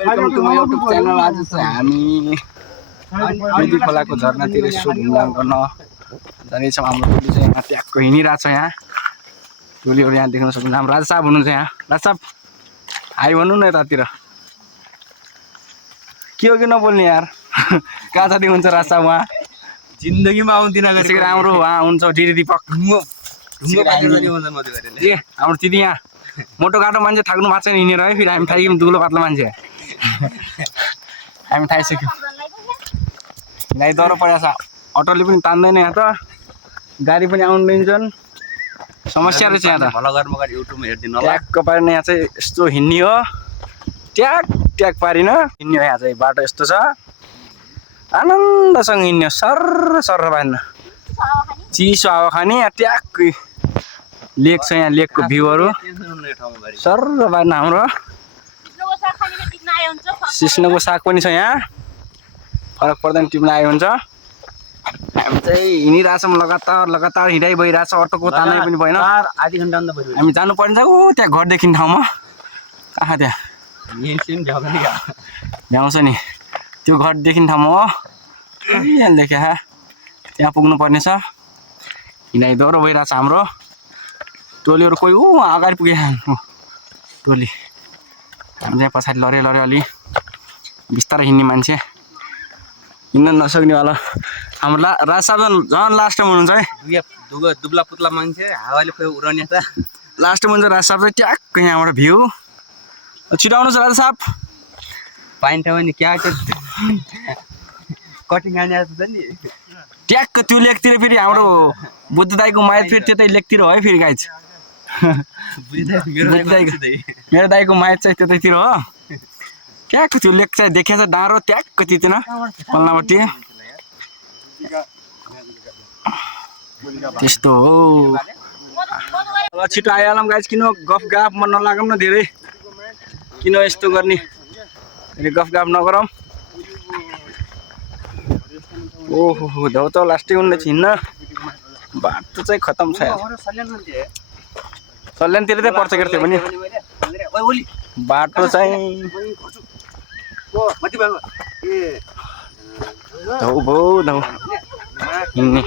Welcome to my YouTube channel. आज चाहिँ हामी पेदी खोलाको झरनातिर यसो घुमघाम गर्न जानेछौँ। हाम्रो टोली चाहिँ यहाँ ट्याक्क हिँडिरहेको छ। यहाँ टोलीहरू यहाँ देख्न सक्नुहुन्छ। हाम्रो राजा साहब हुनुहुन्छ यहाँ। राजा साहब हाई भन्नु न यतातिर। के हो कि नबोल्ने यार कहाँ जाँदै हुन्छ राजा साहब? उहाँ जिन्दगीमा आउँदिन त्यसै गरी हाम्रो उहाँ हुन्छ डिडी दिपक। ए हाम्रो दिदी यहाँ मोटो गाटो मान्छे थाक्नु भएको छैन हिँडेर है। फेरि हामी थाक्यौँ दुलो पातलो मान्छे हामी थाकिसक्यौँ। यहाँ डह्रो परेको छ। अटोले पनि तान्दैन यहाँ त, गाडी पनि आउँदैनन्। समस्या रहेछ यहाँ त। ट्याक्क पारिन यहाँ चाहिँ यस्तो हिँड्ने हो। ट्याक ट्याक पारिन हिँड्ने हो। यहाँ चाहिँ बाटो यस्तो छ, आनन्दसँग हिँड्ने हो। सर सर पारिन चिसो हावा खाने। ट्याक लेक छ यहाँ, लेकको भ्यूहरू सर पारिन। हाम्रो सिस्नोको साग पनि छ यहाँ, फरक पर्दैन टिप्न आयो हुन्छ। हामी चाहिँ हिँडिरहेछौँ लगातार हिँडाइ भइरहेछ। अटोको तानै पनि भएन। आधी घन्टा अन्त भयो। हामी जानु पर्ने छ ऊ त्यहाँ घर देखिने ठाउँमा। कहाँ त्यहाँ भ्याउँछ नि त्यो घर देखिने ठाउँमा हो। यहाँदेखि त्यहाँ पुग्नु पर्ने छ। हिँडाइ डह्रो भइरहेछ हाम्रो। टोलीहरू कोही ऊ अगाडि पुगे टोली। हामी चाहिँ पछाडि लरे अलि बिस्तारै हिँड्ने मान्छे, हिँड्न नसक्नेवाला। हाम्रो राज साहब झन् लास्टमा हुनुहुन्छ है। दुब्ला पुत्ला मान्छे हावाले खोइ उडाउने त लास्टमा हुन्छ राज साहब चाहिँ। ट्याक्क यहाँबाट भ्यू। छिटो आउनुहोस् राजा साहब। पाइन्छ भने क्या कटिङ हाने नि। ट्याक्क त्यो लेकतिर फेरि हाम्रो बुद्ध दाईको माइत फेरि त्यतै लेकतिर हो है फेरि गाइज। मेरो दाईको माइत चाहिँ त्यतैतिर हो। ट्याक्क त्यो लेक चाहिँ देखेछ डाँडो ट्याक्क तितना पल्लापट्टि त्यस्तो हो। ल छिटो आइहालौँ गाइज। किन गफगाफमा नलागौँ न धेरै, किन यस्तो गर्ने, गफगाफ नगरौँ। ओहो धौ त लास्टै उन्नत हिँड्न। बाटो चाहिँ खतम छ यार। सल्यानतिर चाहिँ पर्छ के त्यो पनि। बाटो चाहिँ धौ हिँड्ने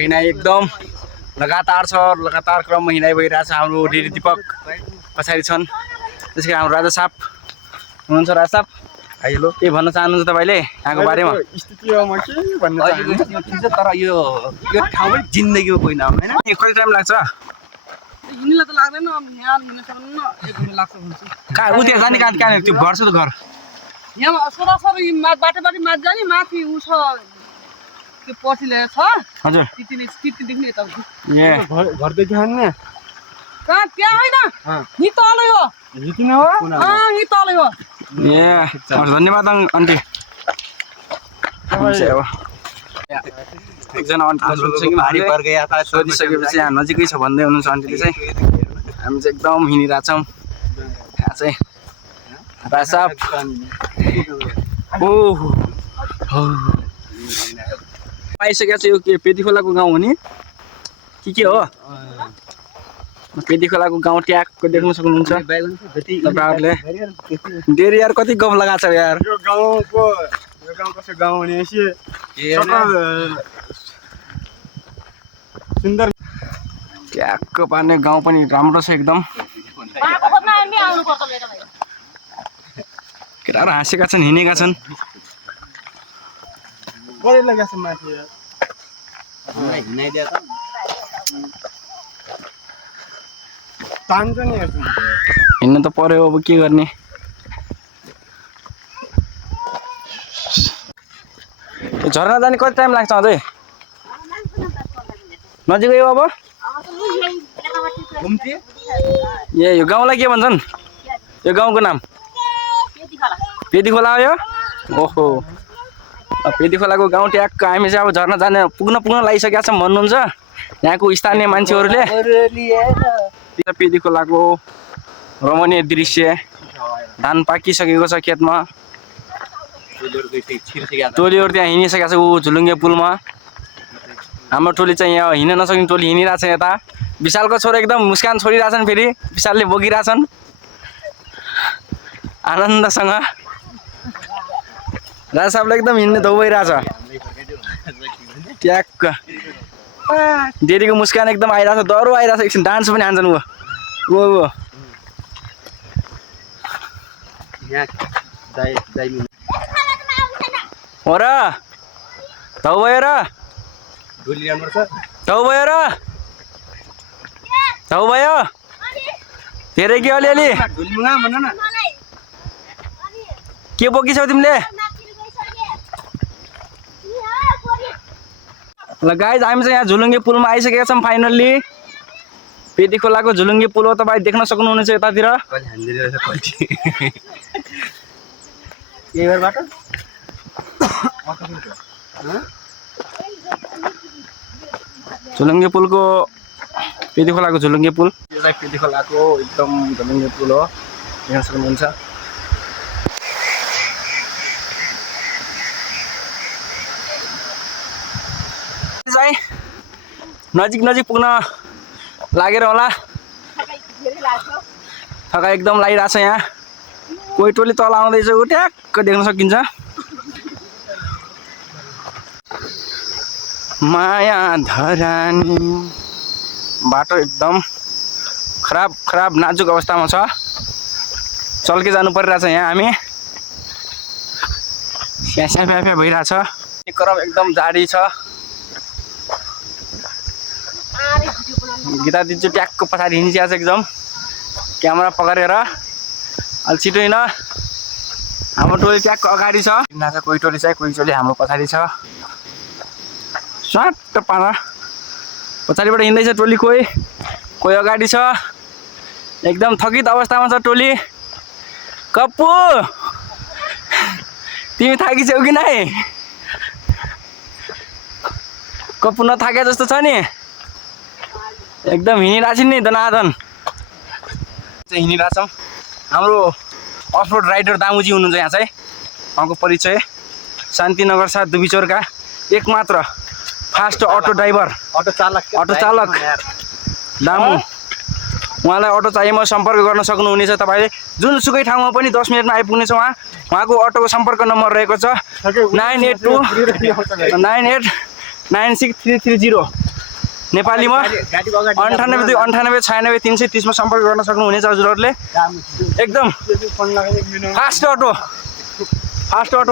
हिँडाइ एकदम लगातार छ। लगातार क्रममा हिँडाइ भइरहेछ। हाम्रो डिडी दिपक पछाडि छन्। त्यसै हाम्रो राजा साहब हुनुहुन्छ। राजा साहब हेलो, के भन्न चाहनुहुन्छ तपाईँले यहाँको बारेमा? तर यो ठाउँमै जिन्दगीमा कोही नआउनु होइन। कति टाइम लाग्छ? हिँड्न त लाग्दैन, यहाँ हिँड्न सक्दैन, 1 घन्टा लाग्छ भन्छ। कहाँ उता जाने कहाँ त्यो घर छ त घर? यहाँ सरासरी बाटोबाटो माथि जाने, माथि उ छ त्यो पछि ल्याएर छ। हजुर त्यति देख्ने यता ए घरदेखि हान्ने कहाँ त्यहाँ होइन, यहीँ तलै हो। जितिन हो यहीँ तलै हो। ए धन्यवाद आन्टी। एकजना आन्टी सोधिसकेपछि यहाँ नजिकै छ भन्दै हुनुहुन्छ आन्टीले चाहिँ। हामी चाहिँ एकदम हिँडिरहेछौँ। यहाँ चाहिँ राजा साहब ओहो आइसकेको छ। यो के पेदी खोलाको गाउँ हो नि के हो? पेदी खोलाको गाउँ ट्याकको देख्न सक्नुहुन्छ तपाईँहरूले। डेरी यार कति गफ लगाएको छ यार। यो गाउँको गाउँ भनेपछि सुन्दर ट्याक्क पार्ने गाउँ पनि राम्रो छ एकदम। केटाहरू हाँसेका छन्, हिँडेका छन्। हिँड्न त पर्यो अब के गर्ने। झरना जाने कति टाइम लाग्छ अझै? नजिकै हो अब। ए यो गाउँलाई के भन्छन्? यो गाउँको नाम पेदी खोला हो यो। ओहो पेदी खोलाको गाउँ ट्याक्क हामी चाहिँ अब झर्ना जाने पुग्न लागिसकेका छौँ भन्नुहुन्छ यहाँको स्थानीय मान्छेहरूले। पेदी खोलाको रमणीय दृश्य, धान पाकिसकेको छ खेतमा। टोलीहरू त्यहाँ हिँडिसकेको छ ऊ झुलुङ्गे पुलमा। हाम्रो टोली चाहिँ यहाँ हिँड्न नसक्ने टोली हिँडिरहेछ। यता विशालको छोरा एकदम मुस्कान छोडिरहेछन्। फेरि विशालले बोकिरहेछन् आनन्दसँग। राजा साहबले एकदम हिँड्ने धौ भइरहेछ ट्याक्क डेरीको मुस्कान एकदम आइरहेछ डह्रो आइरहेछ एकछिन डान्स पनि हान्छन् ऊ यहाँ दाइ हो र धौ भयो र धौ भयो र धौ भयो धेरै के अलिअलि के बोकिछौ तिमीले ल गाइज हामी चाहिँ यहाँ झुलुङ्गे पुलमा आइसकेका छौँ फाइनल्ली पेटी खोलाको झुलुङ्गे पुल हो तपाईँ देख्न सक्नुहुनेछ यतातिर झुलुङ्गे पुलको पेटी खोलाको झुलुङ्गे पुल यो चाहिँ पेटी खोलाको एकदम झुलुङ्गे पुल हो देख्न सक्नुहुन्छ चाहिँ नजिक नजिक पुग्न लागेर होला थकाइ एकदम लागिरहेछ यहाँ कोही टोली तल आउँदैछ उ ट्याक्क देख्न सकिन्छ माया धरानी बाटो एकदम खराब नाजुक अवस्थामा छ चल्के जानु परिरहेछ यहाँ हामी स्यास्या फ्याफ्या भइरहेछ क्रम एकदम जाडी छ गीता दिदी ट्याक्क पछाडि हिँडिरहेको छ एकदम क्यामेरा पक्रेर अलि छिटो हिँड हाम्रो टोली ट्याक्क अगाडि छ कोही टोली चाहिँ कोही टोली हाम्रो पछाडि छ स्वाट पारा पछाडिबाट हिँड्दैछ टोली कोही अगाडि छ एकदम थकित अवस्थामा छ टोली कप्पु तिमी थाकिछौ कि नै कप्पु नथाके जस्तो छ नि एकदम हिँडिरहेको छ नि दनादन चाहिँ हिँडिरहेछौँ हाम्रो अफरोड राइडर दामुजी हुनुहुन्छ यहाँ चाहिँ उहाँको परिचय शान्तिनगर 7 दुबिचोरका एकमात्र फास्ट अटो ड्राइभर अटो चालक दामु उहाँलाई अटो चाहिएमा सम्पर्क गर्न सक्नुहुनेछ तपाईँले जुनसुकै ठाउँमा पनि 10 मिनटमा आइपुग्नेछ उहाँको अटोको सम्पर्क नम्बर रहेको छ 9829896330 नेपालीमा 9829969330 मा सम्पर्क गर्न सक्नुहुनेछ हजुरहरूले एकदम फास्ट अटो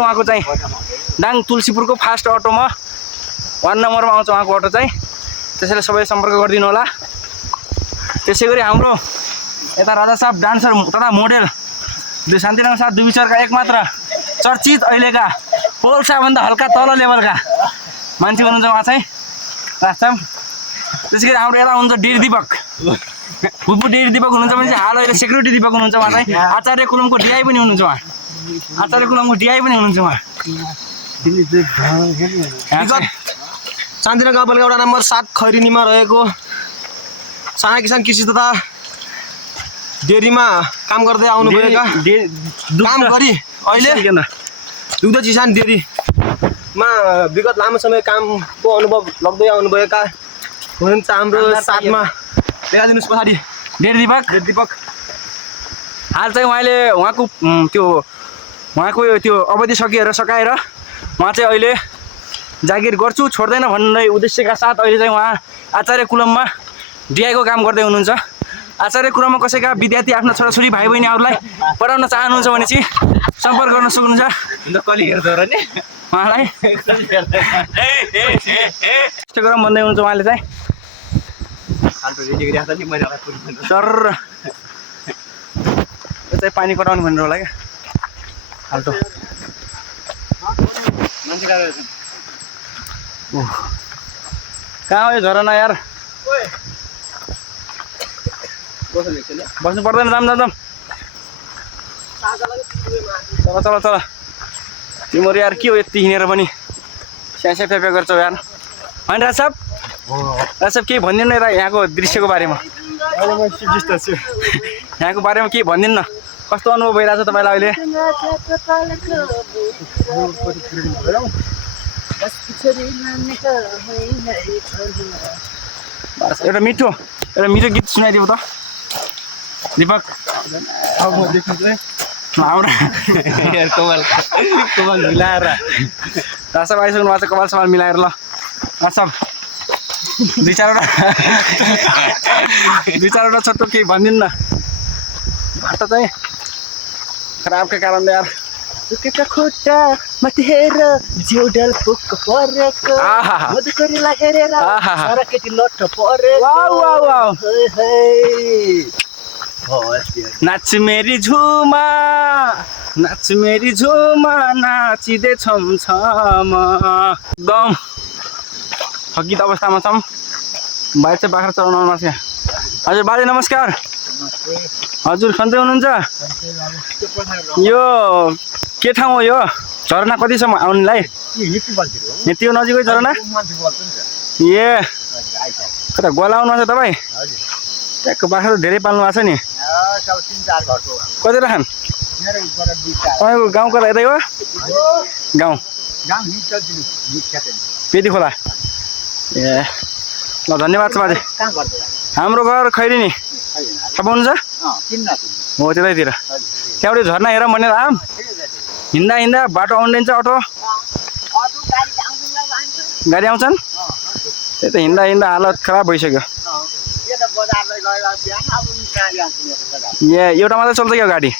उहाँको चाहिँ दाङ तुलसीपुरको फास्ट अटोमा 1 नम्बरमा आउँछ उहाँको अटो चाहिँ त्यसैले सबैले सम्पर्क गरिदिनु होला त्यसै गरी हाम्रो यता राजा साहब डान्सर तथा मोडेल शान्तिनगर 7 दुबिचोरका एकमात्र चर्चित अहिलेका पोल्साभन्दा हल्का तल लेभलका मान्छे हुनुहुन्छ उहाँ चाहिँ राजा साहब त्यसै गरी हाम्रो यता हुनुहुन्छ डेरी दिपक फुपू डेरी दिपक हुनुहुन्छ भने चाहिँ हाल अहिले सेक्युरिटी दिपक हुनुहुन्छ उहाँ चाहिँ आचार्य कुलमको डिआई पनि हुनुहुन्छ उहाँ शान्तिनगर गाउँपालिका वडा नम्बर 7 खैरिनीमा रहेको साना किसान कृषि तथा डेरीमा काम गर्दै आउनुभएका काम गरी अहिले दुग्ध चिसान डेरीमा विगत लामो समय कामको अनुभव लाग्दै आउनुभएका हुनुहुन्छ हाम्रो साथमा देखाइदिनुहोस् पछाडि डेरी दिपक हाल चाहिँ उहाँको त्यो अवधि सकाएर उहाँ चाहिँ अहिले जागिर गर्छु छोड्दैन भन्ने उद्देश्यका साथ अहिले चाहिँ उहाँ आचार्य कुलममा डिआईको काम गर्दै हुनुहुन्छ आचार्य कुलममा कसैका विद्यार्थी आफ्ना छोराछोरी भाइ बहिनीहरूलाई पढाउन चाहनुहुन्छ भने चाहिँ सम्पर्क गर्न सक्नुहुन्छ उहाँलाई इन्स्टाग्राम भन्दै हुनुहुन्छ उहाँले चाहिँ सर यो चाहिँ पानी कटाउनु भनेर होला क्या फाल्टो कहाँ हो यो झरना यार बस्नु पर्दैन जाम चल तिमीहरू यार के हो यति हिँडेर पनि स्यास्या फ्याफ्या गर्छौ यार होइन राज साहब केही भनिदिनु न यहाँको दृश्यको बारेमा यहाँको बारेमा केही भनिदिनु न कस्तो अनुभव भइरहेछ तपाईँलाई अहिले एउटा मिठो गीत सुनाइदियो त दिपक हाम्रो यार कमाल मिलाएर रासब आइसक्नु भएको छ कपाल सपाल मिलाएर ल रासब दुई चारवटा छोटो केही भनिदिनु न बाटो चाहिँ खराबको कारणले यार सुकेका खुट्टा मतेर जिउडल पुक परेको आहा मधुकरीलाई हेरेर आहा सारा केटी लट्ठ परेको वाउ वाउ वाउ नाच मेरी झुमा नाचिँदै छम एकदम थकित अवस्थामा छौँ बाइक चाहिँ बाख्रा चलाउनु आउनु छ हजुर बाजे नमस्कार हजुर सन्चै हुनुहुन्छ यो के ठाउँ हो यो झरना कतिसम्म आउनुलाई यति हो नजिकै झरना ए कता गोला आउनु छ तपाईँ त्यहाँको बाख्रा त धेरै पाल्नु भएको छ नि कतिवटा खान तपाईँको गाउँ कता यतै हो गाउँ पेदी खोला ए ल धन्यवाद छ बाजे हाम्रो घर खैरी नि थाहा पाउनुहुन्छ हो त्यतैतिर त्यहाँबाट झर्ना हेरौँ भनेर आम हिँड्दा बाटो आउँदैन अटो गाडी आउँछन् त्यही त हिँड्दा हालत खराब भइसक्यो ए एउटा मात्रै चल्छ क्या गाडी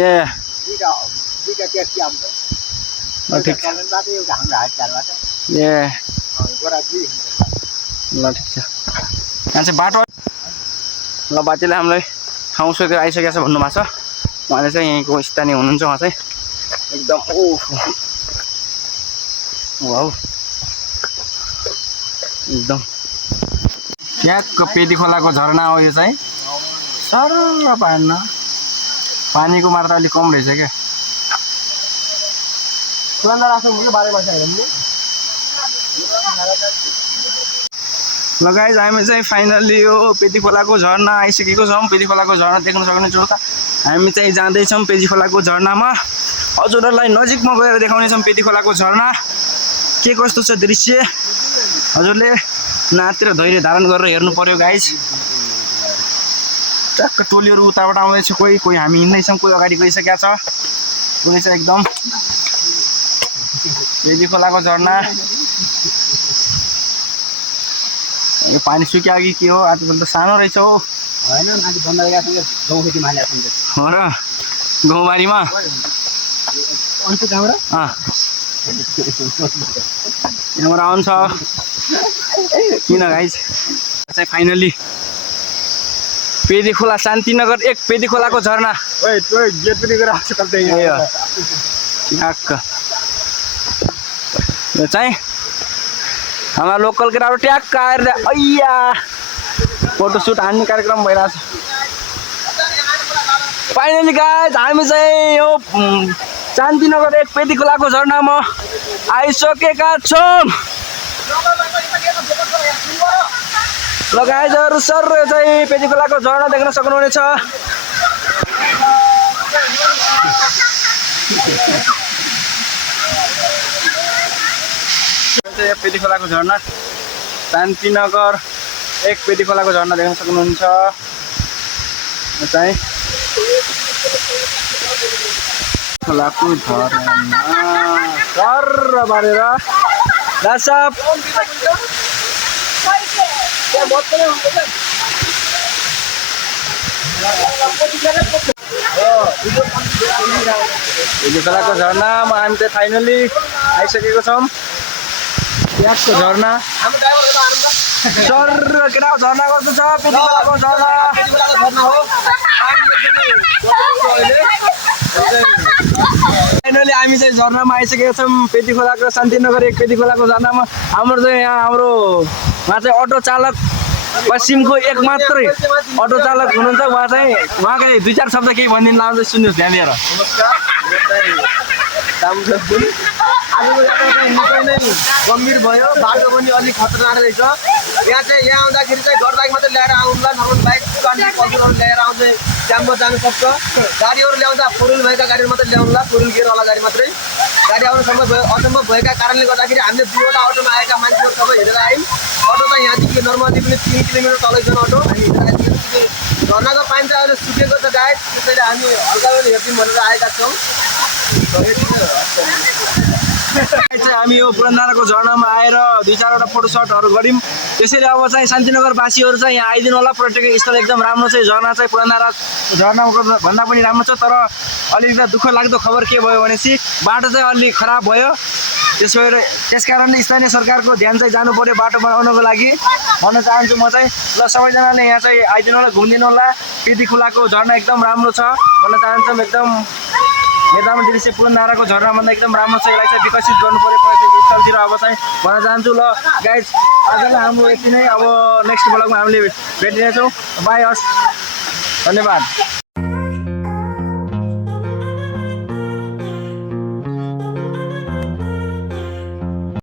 ए ठिक छ ए ल ठिक छ यहाँ चाहिँ बाटो ल बाजेले हामीलाई ठाउँ सोधेर आइसकेको छ भन्नुभएको छ उहाँले चाहिँ यहीँको स्थानीय हुनुहुन्छ उहाँ चाहिँ एकदम वाउ एकदम त्यहाँको पेदी खोलाको झरना हो यो चाहिँ सरल पानीको मात्रा अलिक कम रहेछ क्या ल गाइज हामी चाहिँ फाइनल्ली यो पेदी खोलाको झरना आइसकेको छौँ पेदी खोलाको झरना देख्न सक्नुहुन्छ हामी चाहिँ जाँदैछौँ पेदी खोलाको झरनामा हजुरहरूलाई नजिकमा गएर देखाउनेछौँ पेदी खोलाको झरना के कस्तो छ दृश्य हजुरले नातिर धैर्य धारण गरेर हेर्नु पर्यो गाइज टक्क टोलीहरू उताबाट आउँदैछ कोही हामी हिँड्दैछौँ कोही अगाडि गइसकेको छ कोही चाहिँ एकदम पेदी खोलाको झरना यो पानी सुक्यो कि के हो आजकल त सानो रहेछ हो हो र गाउँबारीमा यहाँबाट आउँछ किन गाइज चाहिँ फाइनल्ली पेदी खोला शान्तिनगर 1 पेदी खोलाको झरना यो चाहिँ हाम्रा लोकल केटाहरू ट्याक्क आएर अय्या फोटोसुट हान्ने कार्यक्रम भइरहेछ फाइनली गाइज हामी चाहिँ यो शान्तिनगर 1 पेदी खोलाको झरनामा आइसकेका छौँ ल गाइजहरू सर चाहिँ पेदी खोलाको झरना देख्न सक्नुहुनेछ पेदी खोलाको झरना शान्तिनगर 1 पेदी खोलाको झरना देख्न सक्नुहुन्छ चाहिँ खोलाको झरना सर बारेर दासप पेदी खोलाको झरनामा हामी चाहिँ फाइनली आइसकेको छौँ त्यहाँको झरना सर केटा झरना गर्दैछ पेदी खोलाको झरना हो फाइनली हामी चाहिँ झरनामा आइसकेका छौँ पेदी खोलाको शान्तिनगर 1 पेदी खोलाको झरनामा हाम्रो चाहिँ यहाँ हाम्रोमा चाहिँ अटो चालक पश्चिमको एक मात्रै अटो चालक हुनुहुन्छ उहाँ चाहिँ उहाँकै 2-4 शब्द केही भनिदिनु लाउँदै सुन्नुहोस् ध्यान दिएर आजको यात्रा चाहिँ निकै नै गम्भीर भयो बाटो पनि अलिक खतरनाक रहेछ यहाँ आउँदाखेरि चाहिँ घर बाइक मात्रै ल्याएर आउनुला नभए बाइक पल्सरहरू ल्याएर आउँछ ट्याम्पो जानु सक्छ गाडीहरू ल्याउँदा 4 व्हिल भएका गाडीहरू मात्रै ल्याउनुला 4 व्हिल गियरवाला गाडी मात्रै गाडी आउनु असम्भव भएका कारणले गर्दाखेरि हामीले 2वटा अटोमा आएका मान्छेहरू सबै हेरेर आयौँ अटो चाहिँ यहाँदेखि नर्मली पनि 3 किलोमिटर तलै छन् अटो झर्नाको पानी चाहिँ अहिले सुकेको छ गाइस, त्यसैले हामी हल्का पनि हेर्छौँ भनेर आएका छौँ। चाहिँ हामी यो पुरन्दाराको झरनामा आएर 2-4वटा फोटो सटहरू गऱ्यौँ। त्यसैले अब चाहिँ शान्तिनगरवासीहरू चाहिँ यहाँ आइदिनु होला। पर्यटकीय स्थल एकदम राम्रो छ। झरना चाहिँ पुरन्दारा झरनाको भन्दा पनि राम्रो छ। तर अलिकति दुःख लाग्दो खबर के भयो भनेपछि बाटो चाहिँ अलि खराब भयो। त्यस कारणले स्थानीय सरकारको ध्यान चाहिँ जानु पर्यो बाटो बनाउनको लागि भन्न चाहन्छु म चाहिँ। ल सबैजनाले यहाँ चाहिँ आइदिनु होला, घुमिदिनु होला। पेदी खोलाको झरना एकदम राम्रो छ भन्न चाहन्छौँ। एकदम हेर्दामा दृश्य पुरन्दाराको झरनाभन्दा एकदम राम्रो छ। यसलाई चाहिँ विकसित गर्नु पर्यो पर्यटकीय स्थलतिर अब चाहिँ भन्न चाहन्छु। ल गाइज आजलाई हाम्रो यति नै। अब नेक्स्ट ब्लगमा हामीले भेटिनेछौँ। बाई हस्, धन्यवाद।